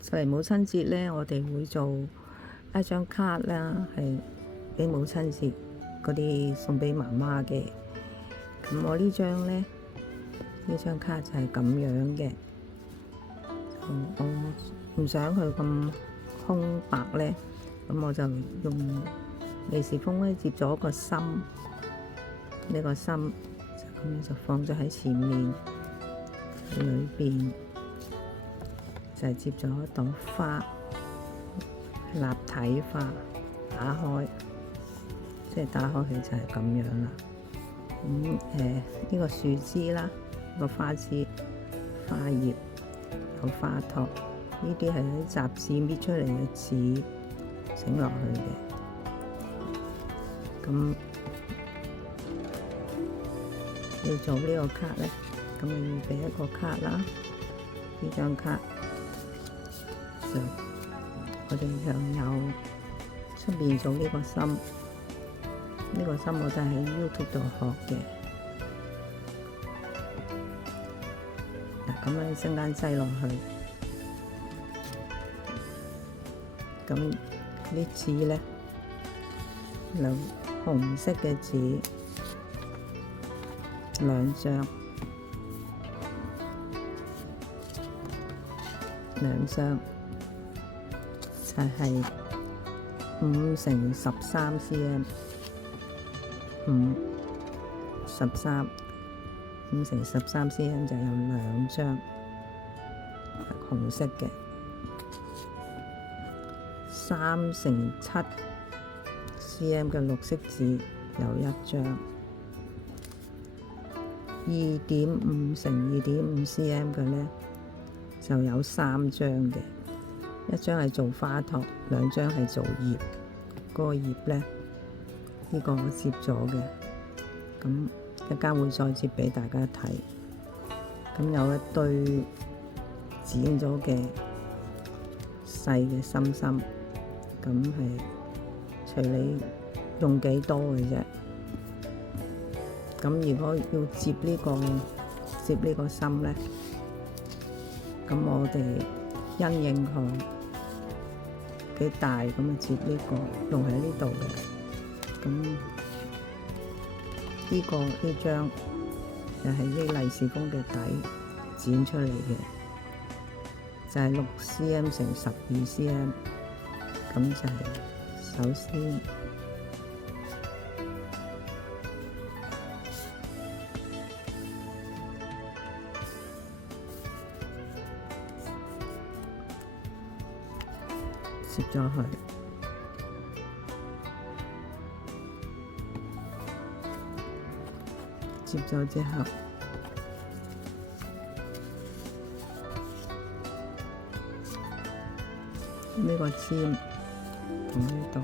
就嚟母親節咧，我哋會做一張卡啦，係俾母親節嗰啲送俾媽媽嘅。咁我呢張咧，呢張卡就係咁樣嘅。我唔想佢咁空白咧，咁我就用利是封咧接咗個心，呢個心就咁樣就放咗喺前面，裏邊就係接咗一朵花，立體花，打開，即係打開佢就係咁樣啦。呢個樹枝啦，個花枝、花葉有花托，呢啲係啲雜誌搣出嚟嘅紙整落去嘅。咁要做呢個卡咧，咁要預備一個卡啦。呢張卡就我哋又有出邊做呢個心，呢個心我都係喺 YouTube 度學嘅。嗱，咁樣陣間擠落去，咁啲紙咧，兩紅色嘅紙兩張，就係5乘13 cm， 5乘13 cm 就有兩張紅色嘅，3乘7 cm 嘅綠色紙有一張，2.5乘2.5 cm 嘅咧就有3張嘅，一張係做花托，兩張係做葉。嗰個葉咧，呢個我接咗嘅，咁一間會再接俾大家睇。咁有一堆剪咗嘅細嘅心心，咁係隨你用幾多嘅啫。咁如果要接呢個心咧，咁我哋因應佢幾大，咁啊接呢個用喺呢度嘅。咁呢張就係啲利是封嘅底剪出嚟嘅，就係6 cm 乘12 cm。咁就係首先接咗佢，接咗之後，呢個尖同呢度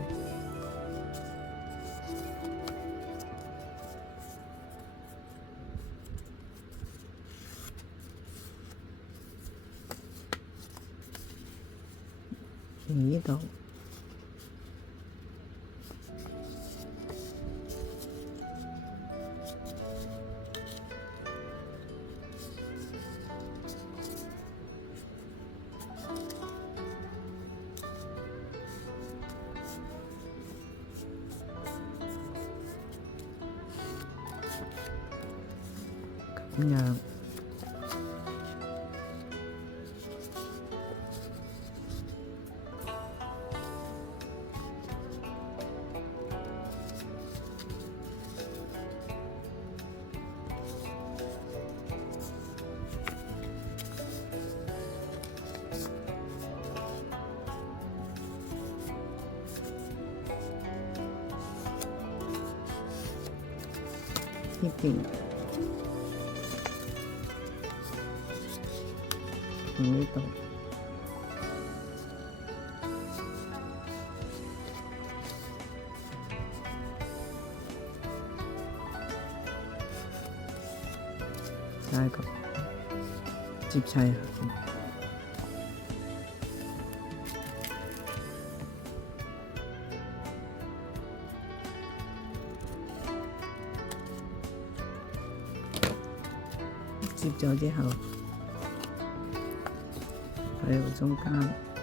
呢度咁樣。呢邊同呢度就係咁接齊。接咗之後，喺度中間。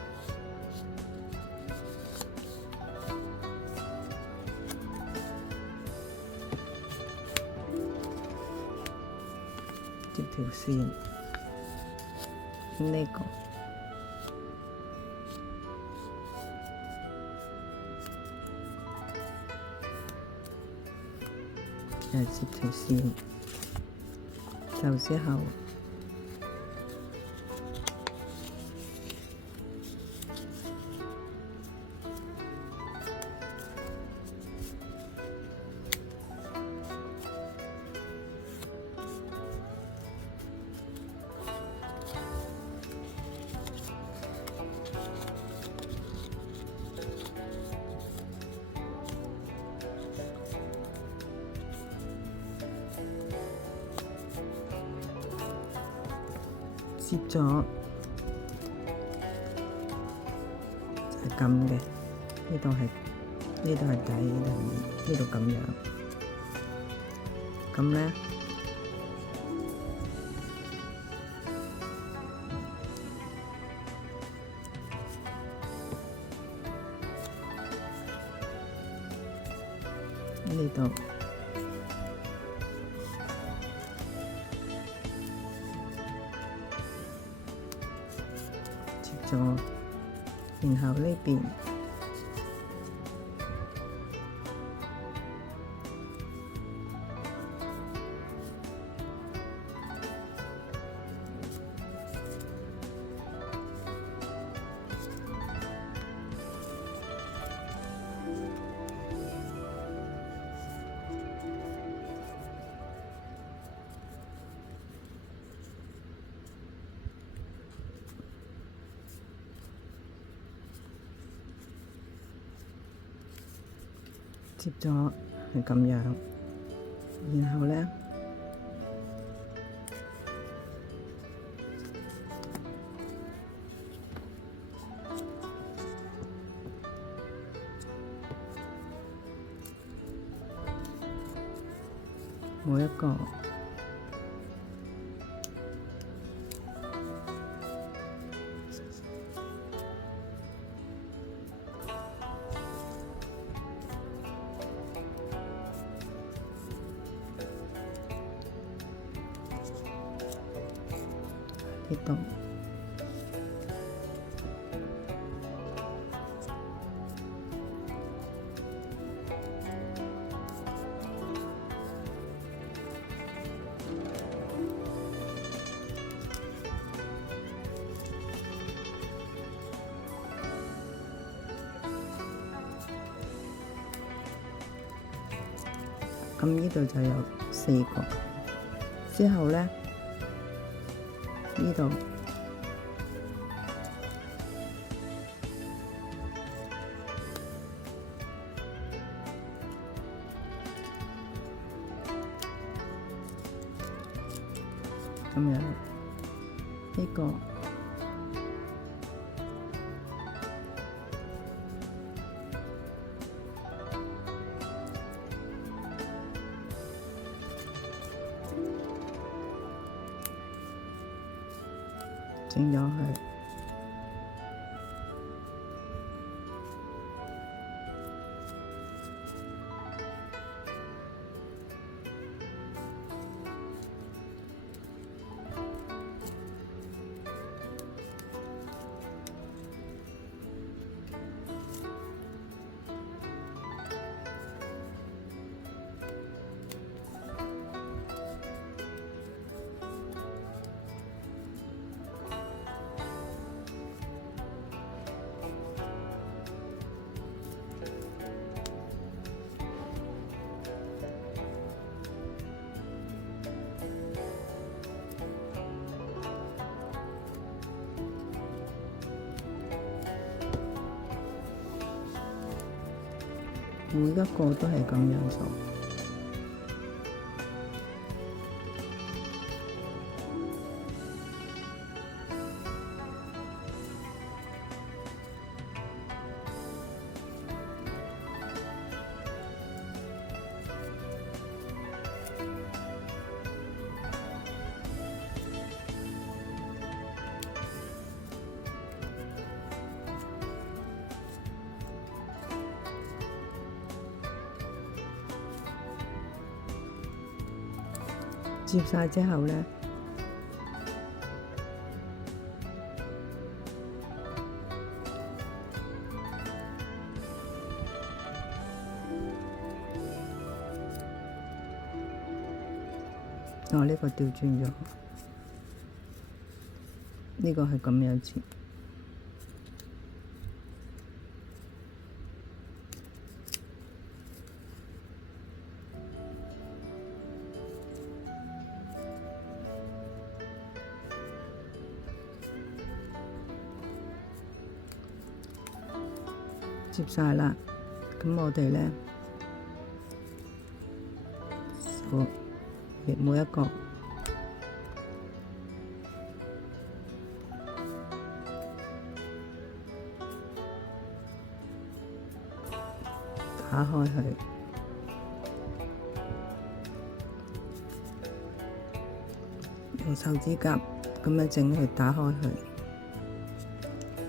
線，呢個又接條線，就之後接咗就係咁嘅，呢度係底，呢度咁樣，咁咧呢度。然後呢邊接咗係咁樣，然後咧每一個呢度咁呢度就有4個，之後咧呢度咁樣呢個。整咗佢，每一個都係咁樣做。接晒之後咧，哦，呢個調轉咗，呢個係咁樣接。接晒啦，咁我哋咧就亦每一個打開佢，用手指甲咁樣整佢打開佢。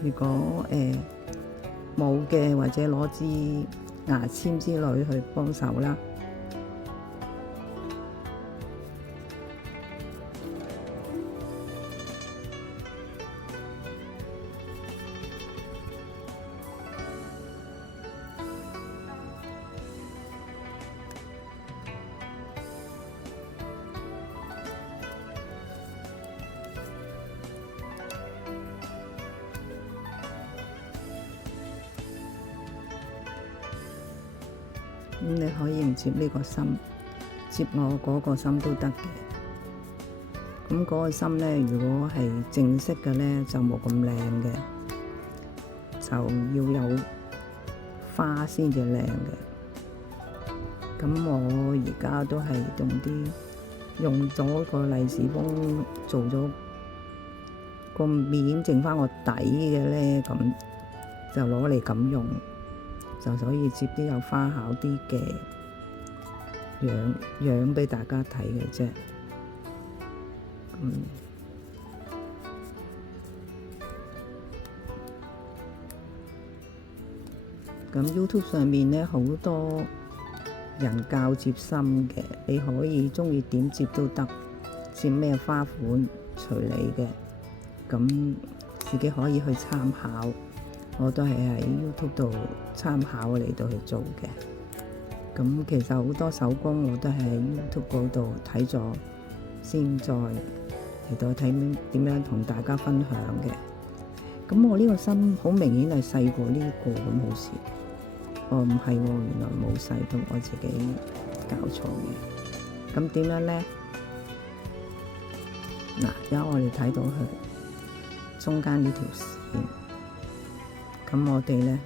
如果冇嘅，或者攞支牙籤之類去幫手啦。咁你可以唔接呢個心，接我嗰個心都得嘅。咁嗰個心咧，如果係正式嘅咧，就冇咁靚嘅，就要有花先至靚嘅。咁我而家都係用咗個利是封做咗個面，剩翻個底嘅咧，咁就攞嚟咁用。就所以接啲有花巧啲嘅樣俾大家睇嘅啫。咁 YouTube 上面咧好多人教接心嘅，你可以鍾意點接都得，接咩花款隨你嘅。咁自己可以去參考。我都係喺 YouTube 度參考嚟到去做嘅。咁其實好多手工我都係喺 YouTube 嗰度睇咗，先再嚟到睇點樣同大家分享嘅。咁我呢個心好明顯係細過呢個咁好似。哦，唔係喎，原來冇細到，我自己搞錯嘅。咁點樣咧？嗱，而家我哋睇到佢中間呢條線。咁我哋咧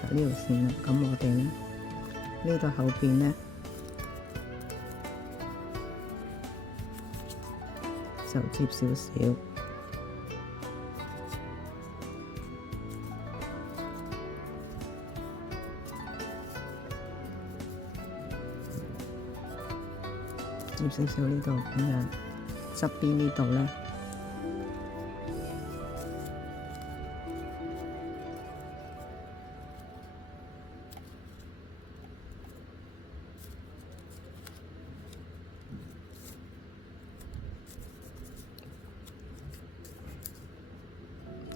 就呢條線啦。咁我哋咧呢度後邊咧就接少少，接少少呢度咁樣，側邊呢度咧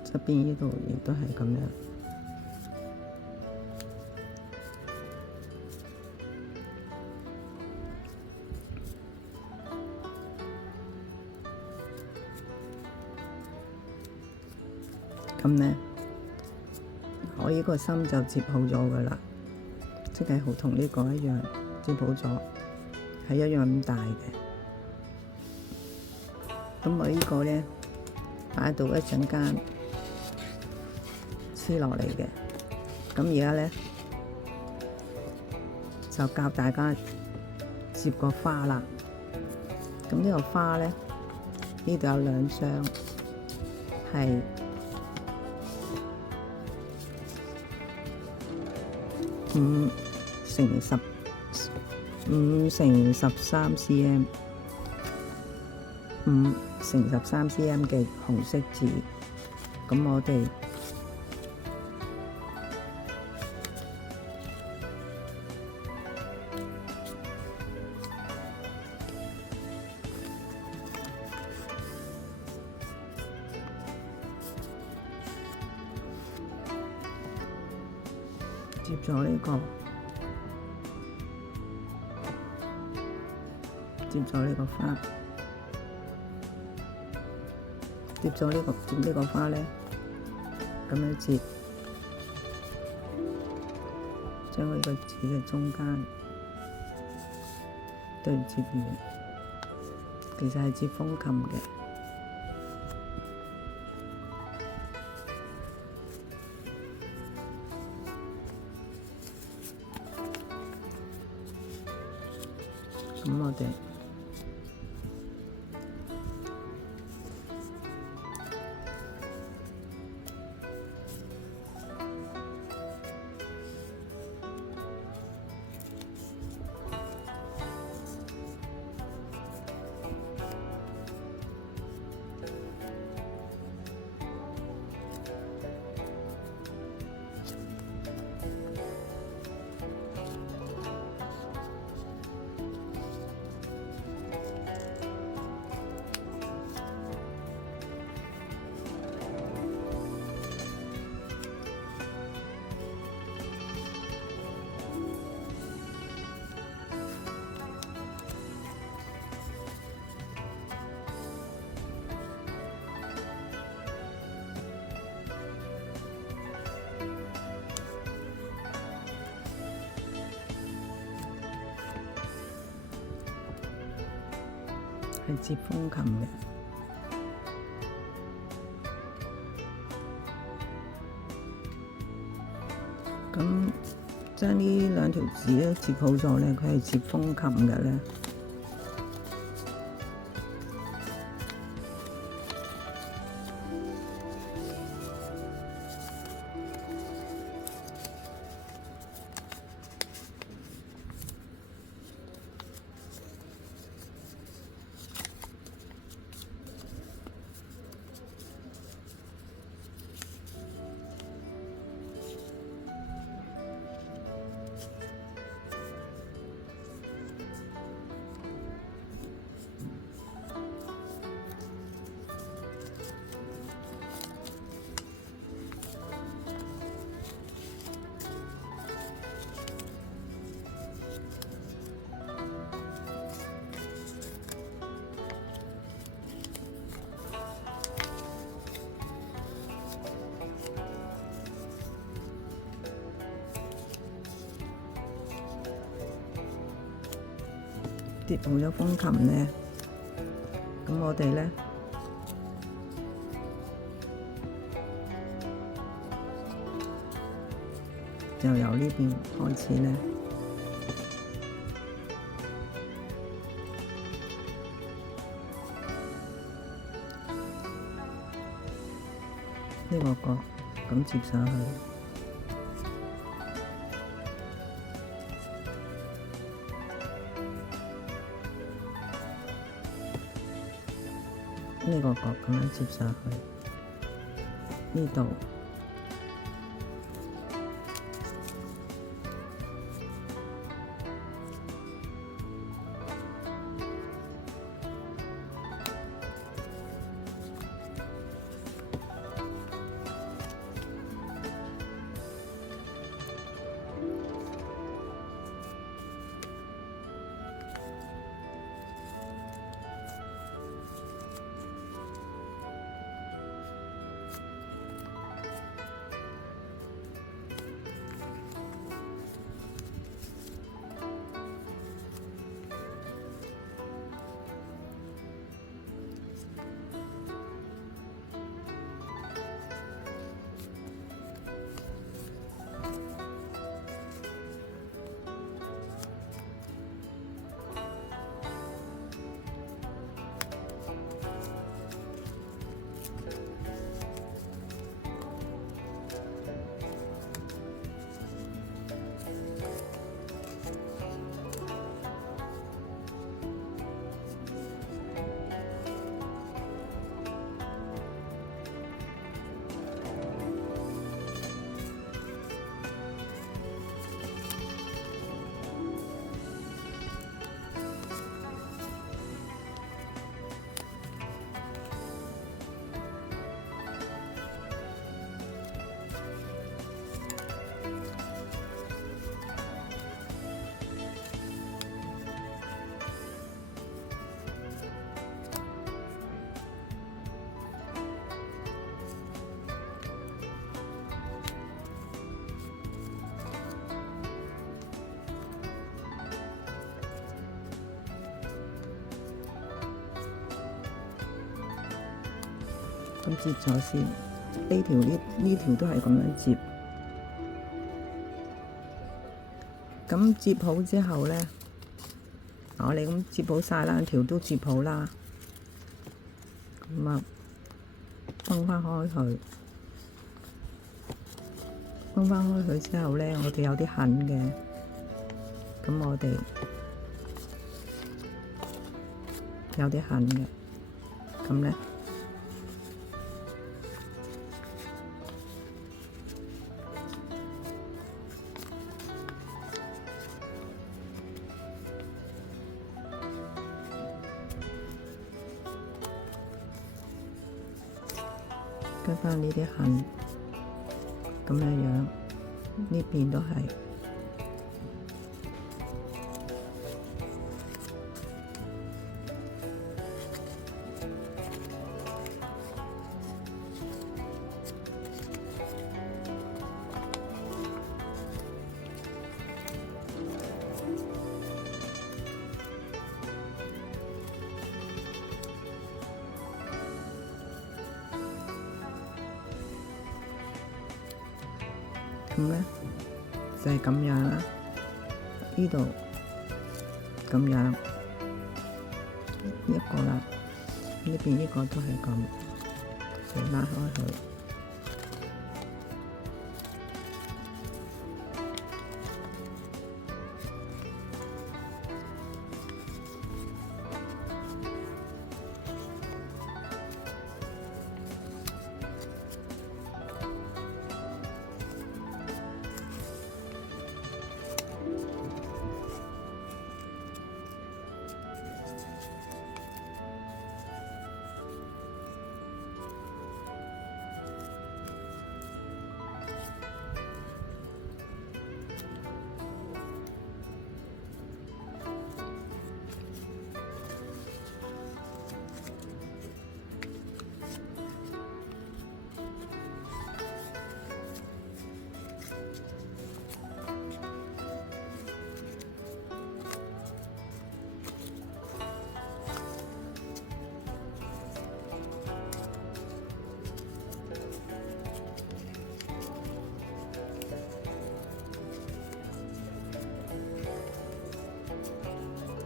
側邊呢度亦都係咁樣。咁咧，我呢個心就接好咗㗎喇，即係好同呢個一樣接好咗，係一樣咁大嘅。咁我呢個咧擺喺度一陣間黐落嚟嘅。咁而家咧就教大家接個花啦。咁呢個花咧，呢度有兩張係5乘13 cm， 5乘13 cm 嘅紅色字。咁我哋接咗呢個，接咗呢個花，接咗呢個，接呢個花咧，咁樣接，將佢個紙嘅中間對接完，其實係接風琴嘅。咁我哋係接風琴嘅，咁將呢兩條紙咧接好咗咧，佢係接風琴嘅咧。接好咗風琴咧，咁我哋咧就由呢邊開始咧，呢個角咁接上去。呢個角咁樣接上去，呢度咁接咗先，呢條都係咁樣接。咁接好之後咧，我哋咁接好晒啦，條都接好啦。咁啊，掹翻開佢，掹翻開佢之後咧，我哋有啲痕嘅，咁我哋有啲痕嘅，咁咧跟翻呢啲痕，咁樣樣，呢邊都係。咁咧就係咁樣啦，呢度咁樣一個啦，呢邊呢個都係咁，就拉開佢。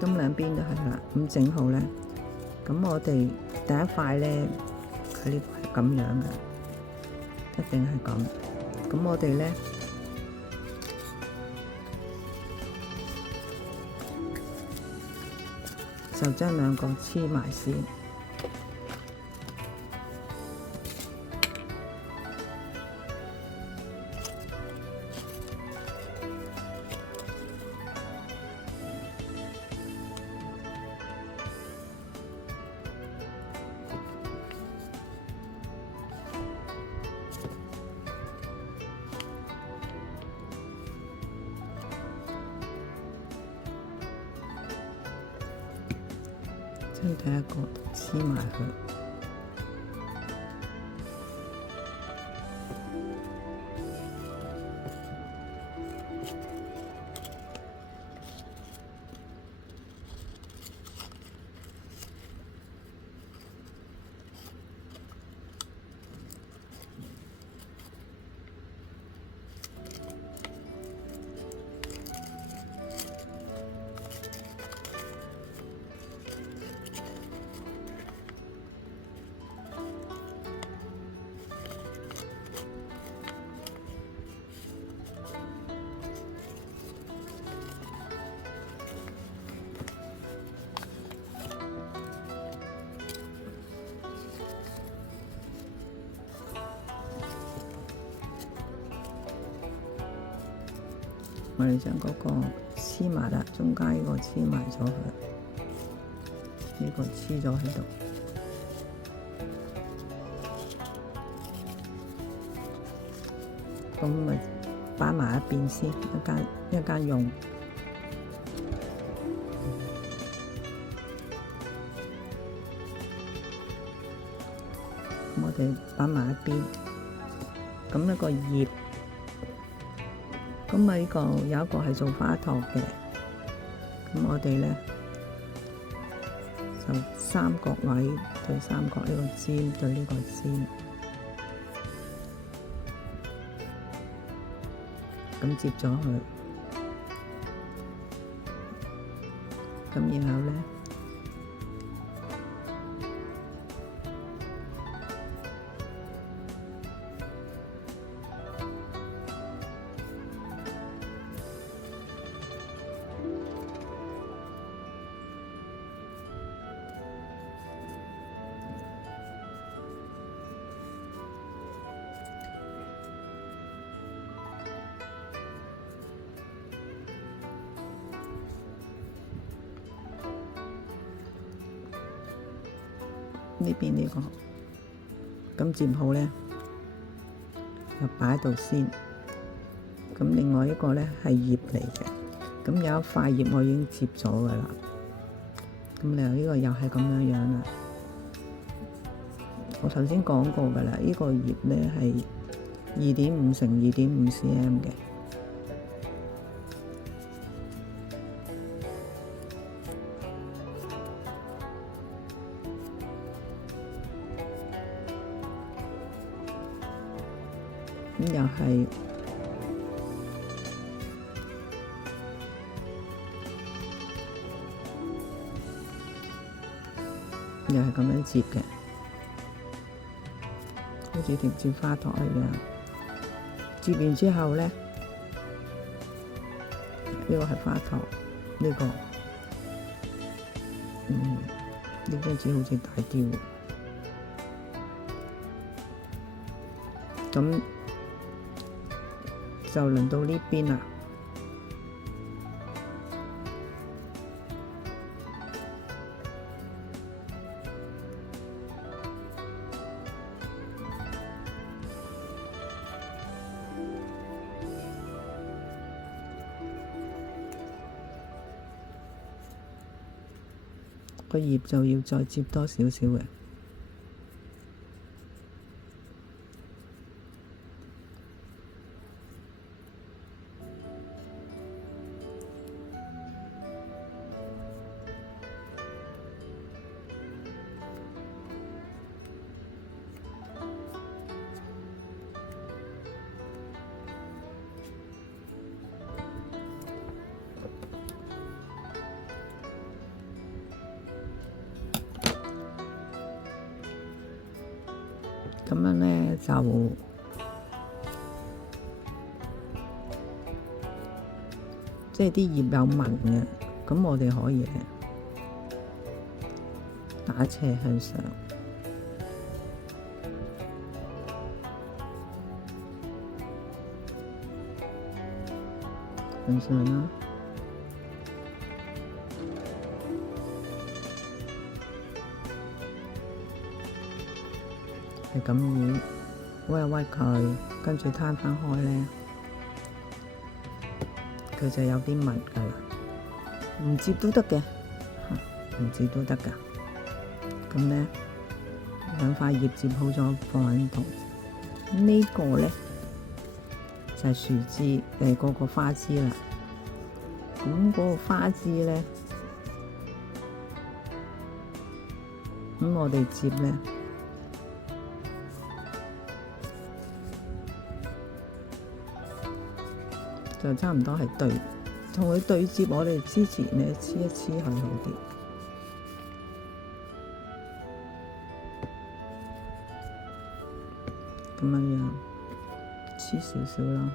咁兩邊都係啦，咁整好咧。咁我哋第一塊咧，佢呢個係咁樣嘅，一定係咁。咁我哋咧就將兩個黐埋先。將第一個黐埋佢，我哋將嗰個黐埋啦，中間呢個黐埋咗佢，呢個黐咗喺度。咁咪擺埋一邊先，一間用。我哋擺埋一邊。咁一個葉。咁啊，呢個有一個係做花托嘅，咁我哋咧就就三角位對三角，呢個尖對呢個尖，咁接咗佢，咁然後咧，呢邊呢個咁接好咧，就擺喺度先。咁另外一個咧係葉嚟嘅，咁有一塊葉我已經接咗㗎啦。咁然後呢個又係咁樣樣啦。我頭先講過㗎啦，呢個葉咧係2.5乘2.5 cm 嘅。咁又係咁樣接嘅，好似條接花托一樣。接完之後咧，呢個係花托，呢個呢張紙好似大啲喎。咁就輪到呢邊啦。個葉就要再接多少少嘅。咁樣咧就即係啲葉有紋嘅，咁我哋可以打斜向上，向上啦。係咁樣屈一屈佢，跟住攤翻開咧，佢就有啲紋㗎啦。唔接都得嘅，唔接都得㗎。咁咧兩塊葉接好咗放喺度。呢個咧就係樹枝嗰個花枝啦。咁嗰個花枝咧，咁我哋接咧。就差唔多係對，同佢對接。我哋之前咧黐一黐係好啲，咁樣黐少少啦。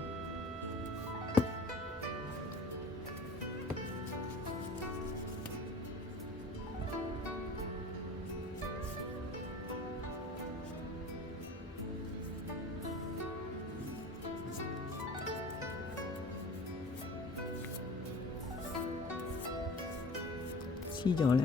黐咗咧，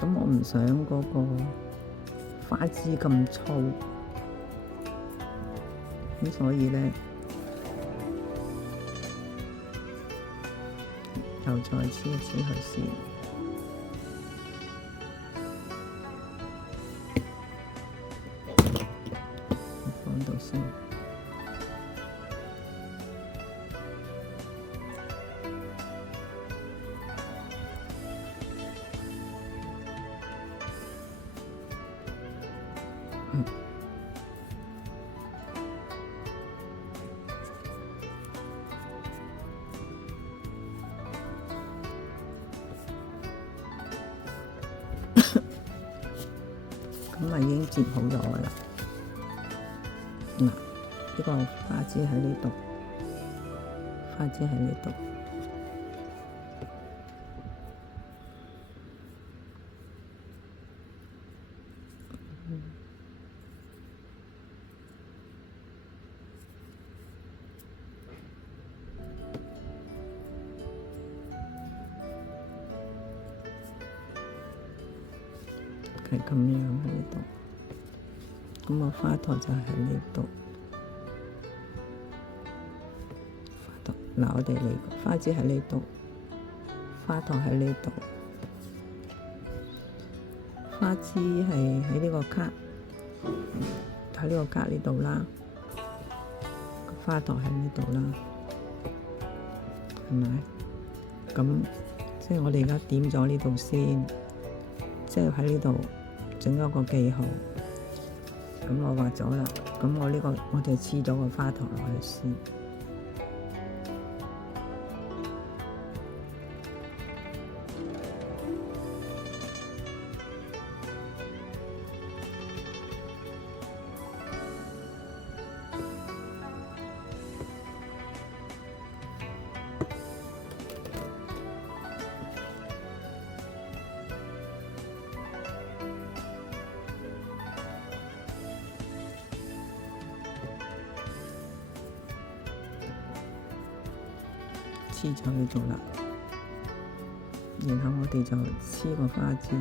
咁我唔想嗰個花枝咁粗，咁所以咧又再黐一黐佢先。咁啊已經摺好咗噶啦。嗱，呢個花枝喺呢度，花枝喺呢度。係咁樣喺呢度，咁個花托就喺呢度。嗱，我哋嚟花枝喺呢度，花托喺呢度，花枝係喺呢個卡，喺呢個卡呢度啦，花托喺呢度啦，係咪？咁即係我哋而家點咗呢度先，即係喺呢度整咗個記號。咁我畫咗啦，咁我呢個我哋黐咗個花托落去先。黐咗呢度啦，然後我哋就黐個花枝，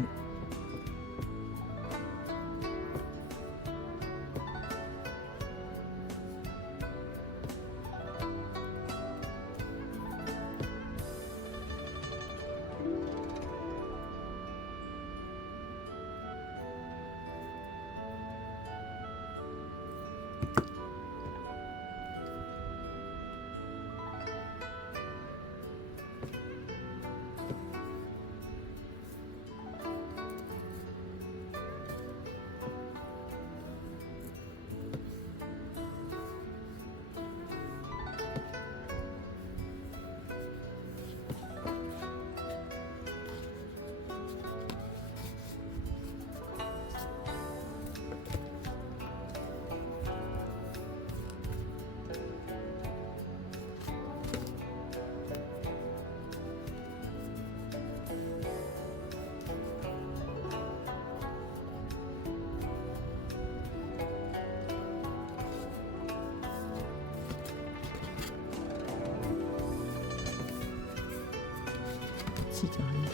黐咗喺度。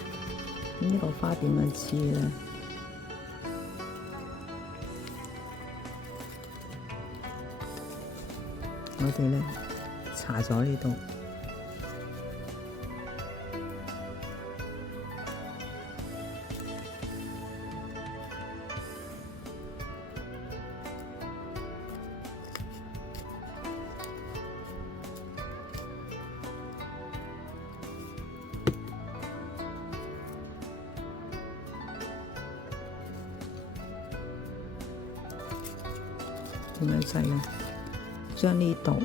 咁呢個花點樣黐咧？我哋咧搽咗呢度，點樣洗咧？將呢度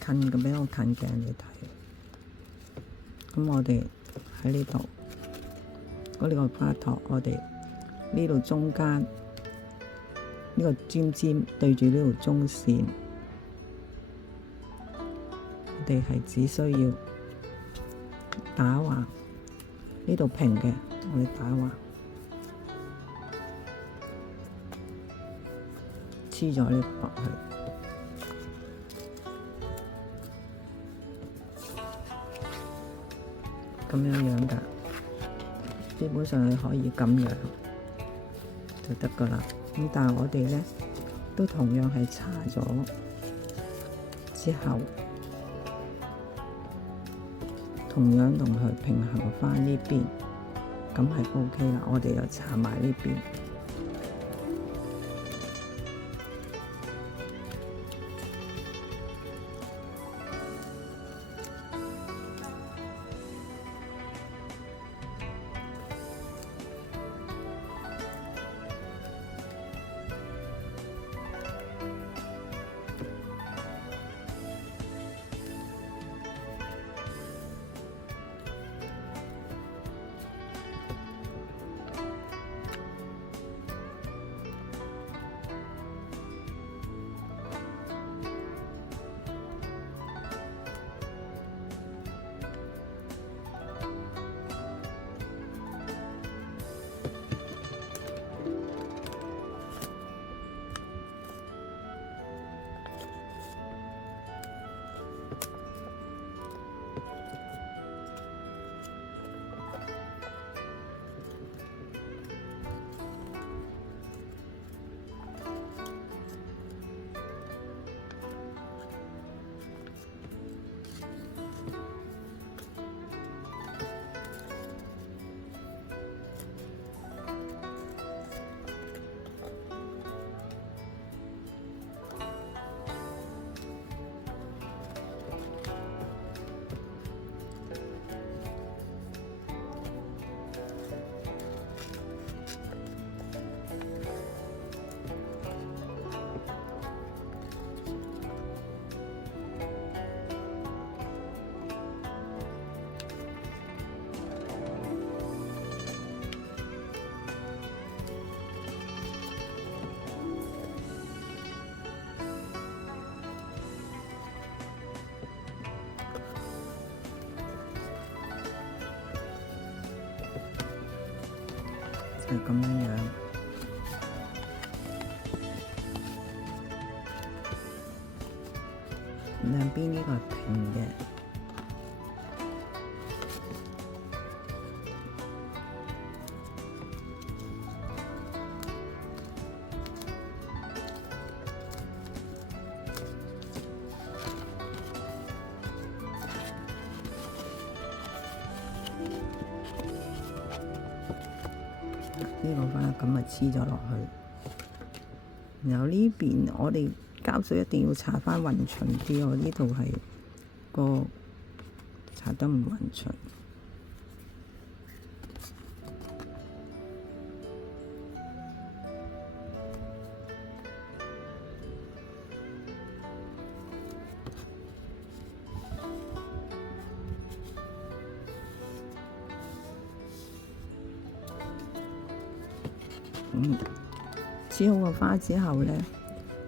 近嘅，俾我近鏡你睇。咁我哋喺呢度，呢個花托，我哋呢度中間呢個尖尖對住呢條中線。我哋係只需要打橫，呢度平嘅，我哋打橫黐咗呢落去，咁樣樣㗎，基本上係可以咁樣就得㗎啦。咁但係我哋咧都同樣係搽咗之後。同樣同佢平衡返呢邊，咁係 OK 啦。我哋又搽埋呢邊，就咁樣樣。兩邊呢個係平嘅。呢個花咁咪黐咗落去，然後呢邊我哋膠水一定要搽翻勻勻啲，我呢度係個搽得唔勻勻。黐好個花之後呢，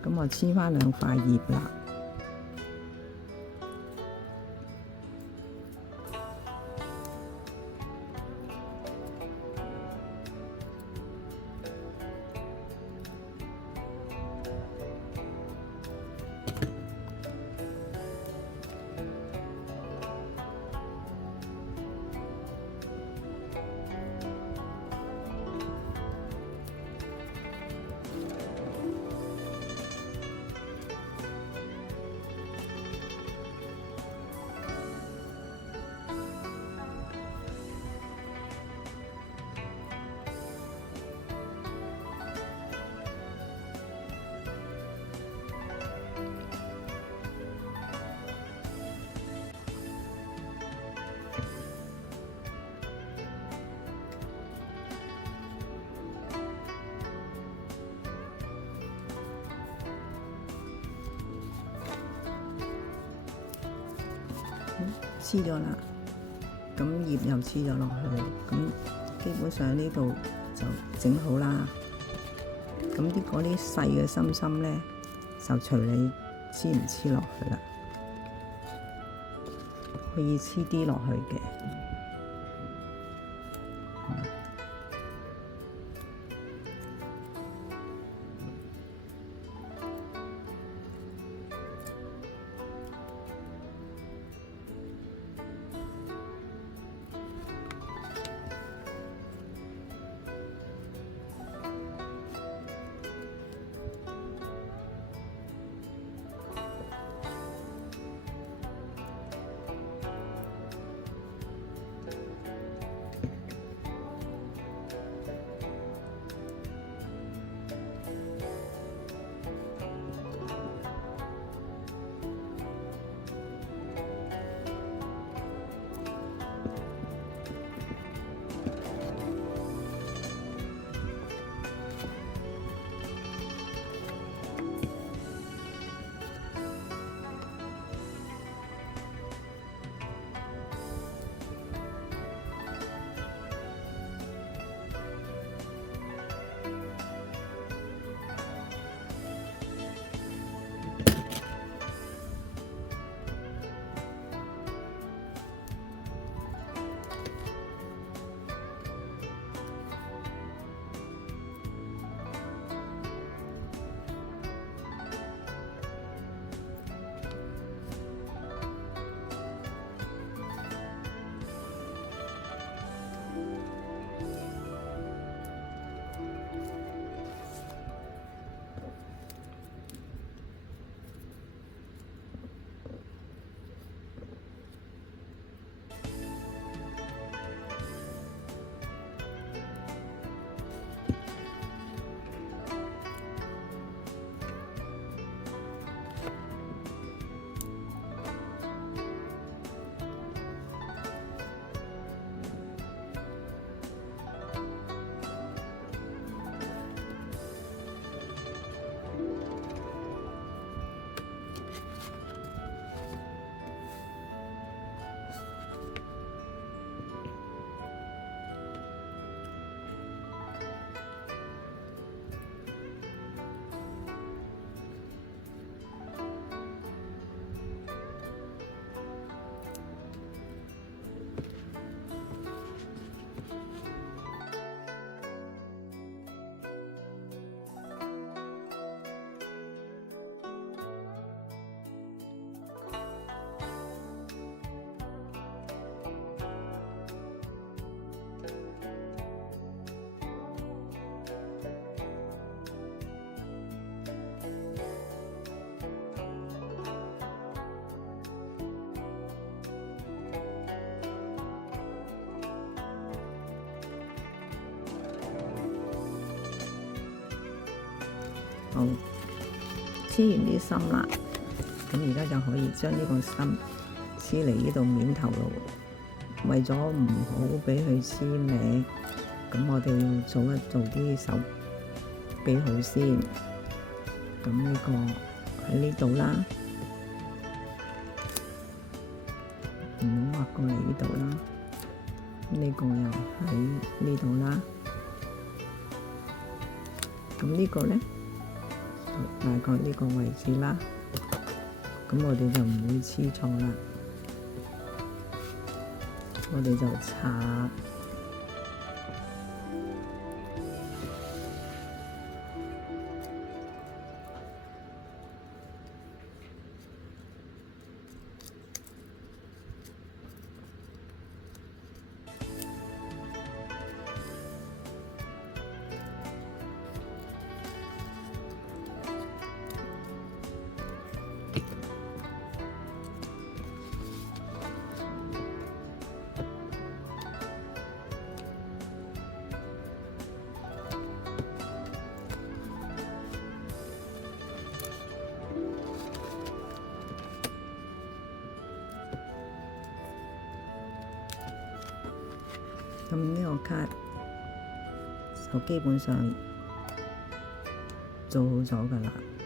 咁我黐翻兩塊葉啦。黐咗啦，咁葉又黐咗落去，咁基本上呢度就整好啦。咁嗰啲細嘅心心咧，就隨你黐唔黐落去啦，可以黐啲落去嘅。好，黐完啲心啦，咁而家就可以將呢個心黐嚟呢度面頭咯。為咗唔好俾佢黐歪，咁我哋要做啲手記號先。咁呢個喺呢度啦，唔好畫過嚟呢度啦。呢個又喺呢度啦。咁呢個咧，大概呢個位置啦。咁我哋就唔會黐錯啦。我哋就擦。咁呢個卡就基本上做好咗㗎喇。